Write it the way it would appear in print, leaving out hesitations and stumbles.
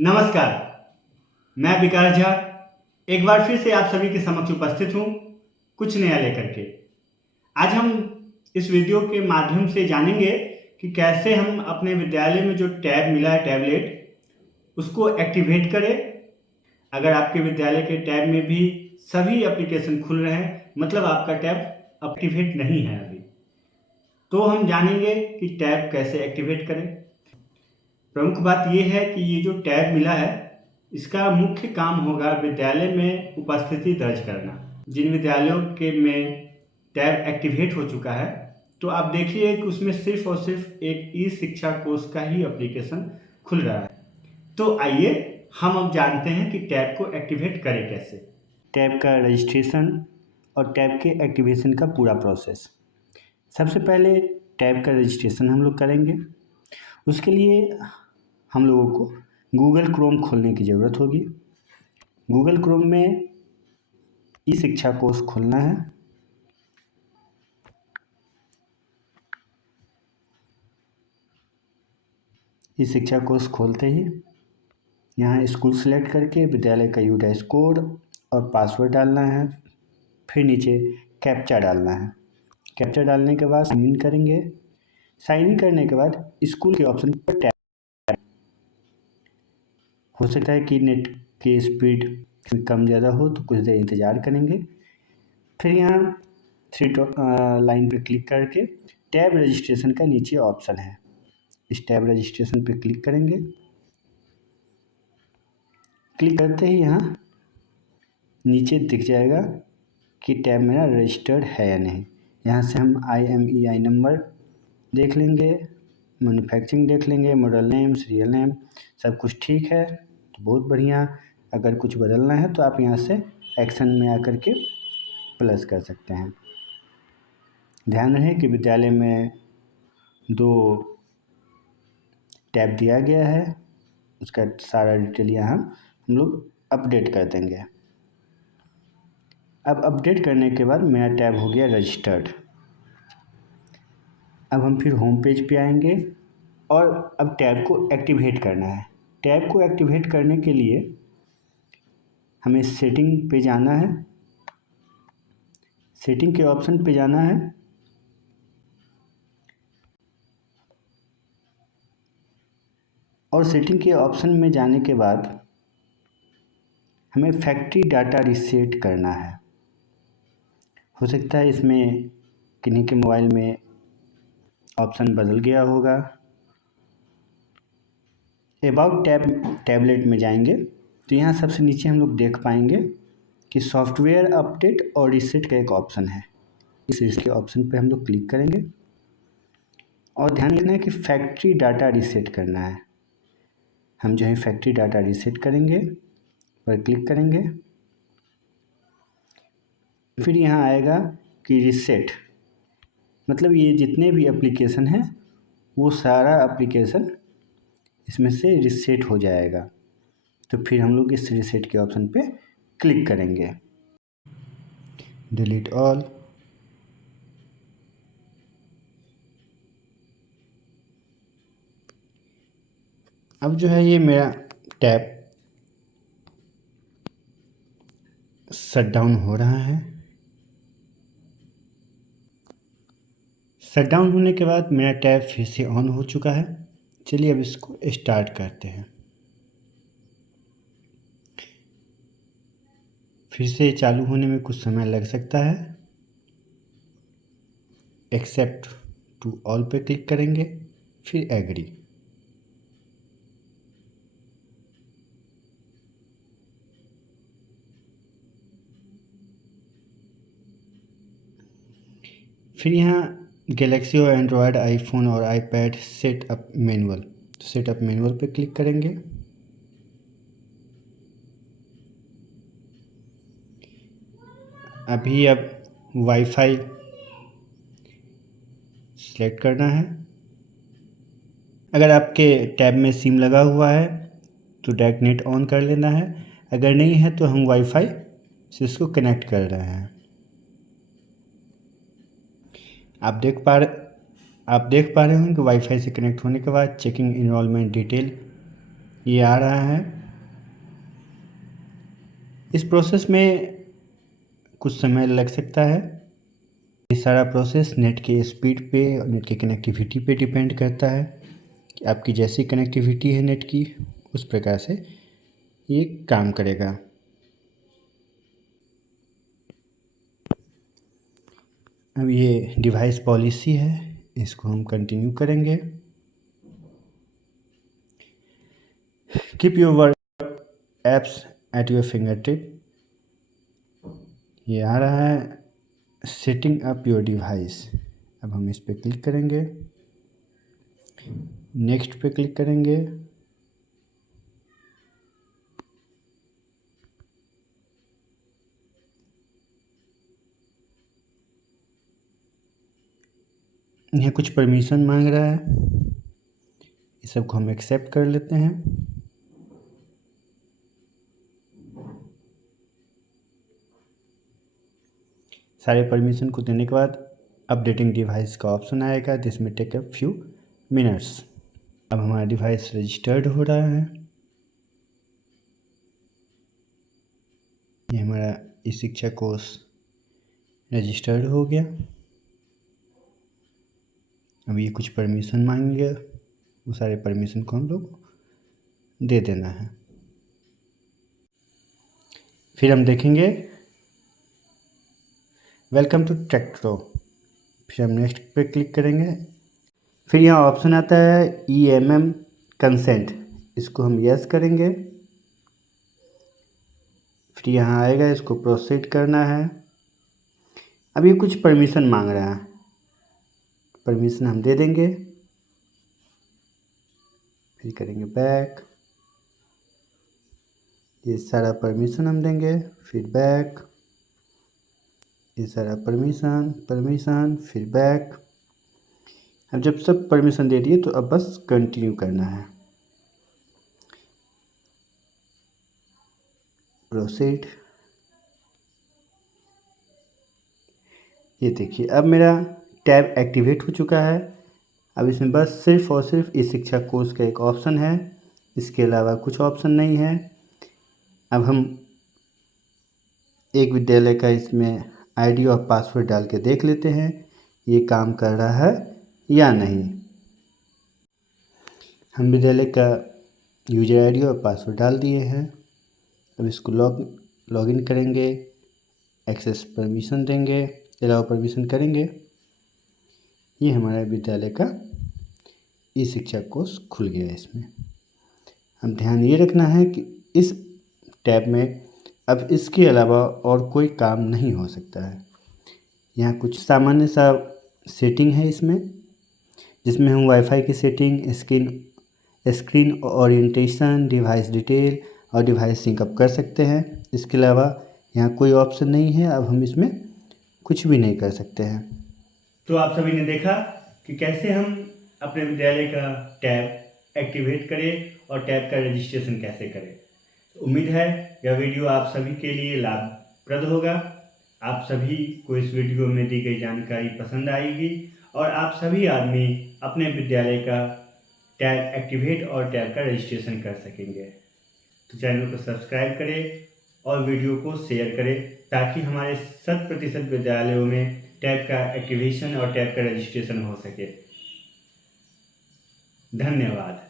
नमस्कार। मैं विकास झा एक बार फिर से आप सभी के समक्ष उपस्थित हूँ कुछ नया लेकर के। आज हम इस वीडियो के माध्यम से जानेंगे कि कैसे हम अपने विद्यालय में जो टैब मिला है टैबलेट उसको एक्टिवेट करें। अगर आपके विद्यालय के टैब में भी सभी एप्लीकेशन खुल रहे हैं मतलब आपका टैब एक्टिवेट नहीं है अभी, तो हम जानेंगे कि टैब कैसे एक्टिवेट करें। प्रमुख बात यह है कि ये जो टैब मिला है इसका मुख्य काम होगा विद्यालय में उपस्थिति दर्ज करना। जिन विद्यालयों के में टैब एक्टिवेट हो चुका है तो आप देखिए कि उसमें सिर्फ और सिर्फ एक ई शिक्षा कोष का ही एप्लीकेशन खुल रहा है। तो आइए हम अब जानते हैं कि टैब को एक्टिवेट करें कैसे। टैब का रजिस्ट्रेशन और टैब के एक्टिवेशन का पूरा प्रोसेस। सबसे पहले टैब का रजिस्ट्रेशन हम लोग करेंगे। उसके लिए हम लोगों को गूगल क्रोम खोलने की ज़रूरत होगी। गूगल क्रोम में ई शिक्षा कोर्स खोलना है। ई शिक्षा कोर्स खोलते ही यहाँ स्कूल सेलेक्ट करके विद्यालय का U- कोड और पासवर्ड डालना है। फिर नीचे कैप्चा डालना है। कैप्चा डालने के बाद साइन इन करेंगे। साइन इन करने के बाद स्कूल के ऑप्शन पर टैप। हो सकता है कि नेट की स्पीड कम ज़्यादा हो तो कुछ देर इंतज़ार करेंगे। फिर यहाँ थ्री लाइन पे क्लिक करके टैब रजिस्ट्रेशन का नीचे ऑप्शन है, इस टैब रजिस्ट्रेशन पे क्लिक करेंगे। क्लिक करते ही यहाँ नीचे दिख जाएगा कि टैब मेरा रजिस्टर्ड है या नहीं। यहाँ से हम IMEI नंबर देख लेंगे, मैन्युफैक्चरिंग देख लेंगे, मॉडल नेम, सीरियल नेम, सब कुछ ठीक है तो बहुत बढ़िया। अगर कुछ बदलना है तो आप यहाँ से एक्शन में आकर के प्लस कर सकते हैं। ध्यान रहे कि विद्यालय में 2 टैब दिया गया है, उसका सारा डिटेल यहाँ हम लोग अपडेट कर देंगे। अब अपडेट करने के बाद मेरा टैब हो गया रजिस्टर्ड। अब हम फिर होम पेज पे आएंगे और अब टैब को एक्टिवेट करना है। टैब को एक्टिवेट करने के लिए हमें सेटिंग पे जाना है। सेटिंग के ऑप्शन पे जाना है और सेटिंग के ऑप्शन में जाने के बाद हमें फैक्ट्री डाटा रीसेट करना है। हो सकता है इसमें किन्हीं के मोबाइल में ऑप्शन बदल गया होगा। अबाउट टैबलेट में जाएंगे तो यहाँ सबसे नीचे हम लोग देख पाएंगे कि सॉफ्टवेयर अपडेट और रीसेट का एक ऑप्शन है। इस रीसेट के ऑप्शन पे हम लोग क्लिक करेंगे और ध्यान रखना है कि फैक्ट्री डाटा रीसेट करना है। हम जो है फैक्ट्री डाटा रीसेट करेंगे पर क्लिक करेंगे। फिर यहाँ आएगा कि रीसेट, मतलब ये जितने भी एप्लीकेशन हैं वो सारा एप्लीकेशन इसमें से रीसेट हो जाएगा। तो फिर हम लोग इस रीसेट के ऑप्शन पे क्लिक करेंगे। Delete all. अब जो है ये मेरा टैब शट डाउन हो रहा है। शट डाउन होने के बाद मेरा टैब फिर से ऑन हो चुका है। चलिए अब इसको स्टार्ट करते हैं। फिर से चालू होने में कुछ समय लग सकता है। एक्सेप्ट टू ऑल पे क्लिक करेंगे, फिर एग्री। फिर यहाँ गैलेक्सी और एंड्रॉयड, आईफोन और आईपैड सेटअप मैनुअल पे क्लिक करेंगे। अभी अब वाईफाई सेलेक्ट करना है। अगर आपके टैब में सिम लगा हुआ है तो डायरेक्ट नेट ऑन कर लेना है, अगर नहीं है तो हम वाईफाई से इसको कनेक्ट कर रहे हैं। आप देख पा रहे होंगे कि वाईफाई से कनेक्ट होने के बाद चेकिंग इनरोलमेंट डिटेल ये आ रहा है। इस प्रोसेस में कुछ समय लग सकता है। ये सारा प्रोसेस नेट के स्पीड पे और नेट की कनेक्टिविटी पे डिपेंड करता है कि आपकी जैसी कनेक्टिविटी है नेट की, उस प्रकार से ये काम करेगा। अब ये डिवाइस पॉलिसी है, इसको हम कंटिन्यू करेंगे। Keep your work apps at your finger tip. ये आ रहा है सेटिंग अप योर डिवाइस। अब हम इस पर क्लिक करेंगे, नेक्स्ट पे क्लिक करेंगे। यहाँ कुछ परमिशन मांग रहा है, ये सबको हम एक्सेप्ट कर लेते हैं। सारे परमिशन को देने के बाद अपडेटिंग डिवाइस का ऑप्शन आएगा, दिस में टेक अ फ्यू मिनट्स। अब हमारा डिवाइस रजिस्टर्ड हो रहा है। ये हमारा ई शिक्षा कोर्स रजिस्टर्ड हो गया। अब ये कुछ परमिशन मांगेंगे, वो सारे परमिशन को हम लोग दे देना है। फिर हम देखेंगे वेलकम टू टेक्ट्रो। फिर हम नेक्स्ट पे क्लिक करेंगे। फिर यहाँ ऑप्शन आता है EMM कंसेंट, इसको हम यस करेंगे। फिर यहाँ आएगा, इसको प्रोसीड करना है। अब ये कुछ परमिशन मांग रहा है, परमिशन हम दे देंगे। फिर करेंगे बैक, ये सारा परमिशन हम देंगे। फिर बैक, ये सारा परमिशन, फिर बैक। अब जब सब परमिशन दे दिए तो अब बस कंटिन्यू करना है, प्रोसीड। ये देखिए अब मेरा टैब एक्टिवेट हो चुका है। अब इसमें बस सिर्फ और सिर्फ ई शिक्षा कोर्स का एक ऑप्शन है, इसके अलावा कुछ ऑप्शन नहीं है। अब हम एक विद्यालय का इसमें आईडी और पासवर्ड डाल के देख लेते हैं ये काम कर रहा है या नहीं। हम विद्यालय का यूजर आईडी और पासवर्ड डाल दिए हैं। अब इसको लॉगिन करेंगे, एक्सेस परमिशन देंगे, अलाउ परमिशन करेंगे। ये हमारा विद्यालय का ई शिक्षा कोर्स खुल गया है। इसमें हम ध्यान ये रखना है कि इस टैब में अब इसके अलावा और कोई काम नहीं हो सकता है। यहाँ कुछ सामान्य सा सेटिंग है इसमें, जिसमें हम वाईफाई की setting, screen orientation, device detail और डिवाइस सिंकअप कर सकते हैं। इसके अलावा यहाँ कोई ऑप्शन नहीं है, अब हम इसमें कुछ भी नहीं कर सकते हैं। तो आप सभी ने देखा कि कैसे हम अपने विद्यालय का टैब एक्टिवेट करें और टैब का रजिस्ट्रेशन कैसे करें। उम्मीद है यह वीडियो आप सभी के लिए लाभप्रद होगा। आप सभी को इस वीडियो में दी गई जानकारी पसंद आएगी और आप सभी आदमी अपने विद्यालय का टैब एक्टिवेट और टैब का रजिस्ट्रेशन कर सकेंगे। तो चैनल को सब्सक्राइब करें और वीडियो को शेयर करें ताकि हमारे 100% विद्यालयों में टैब का एक्टिवेशन और टैब का रजिस्ट्रेशन हो सके। धन्यवाद।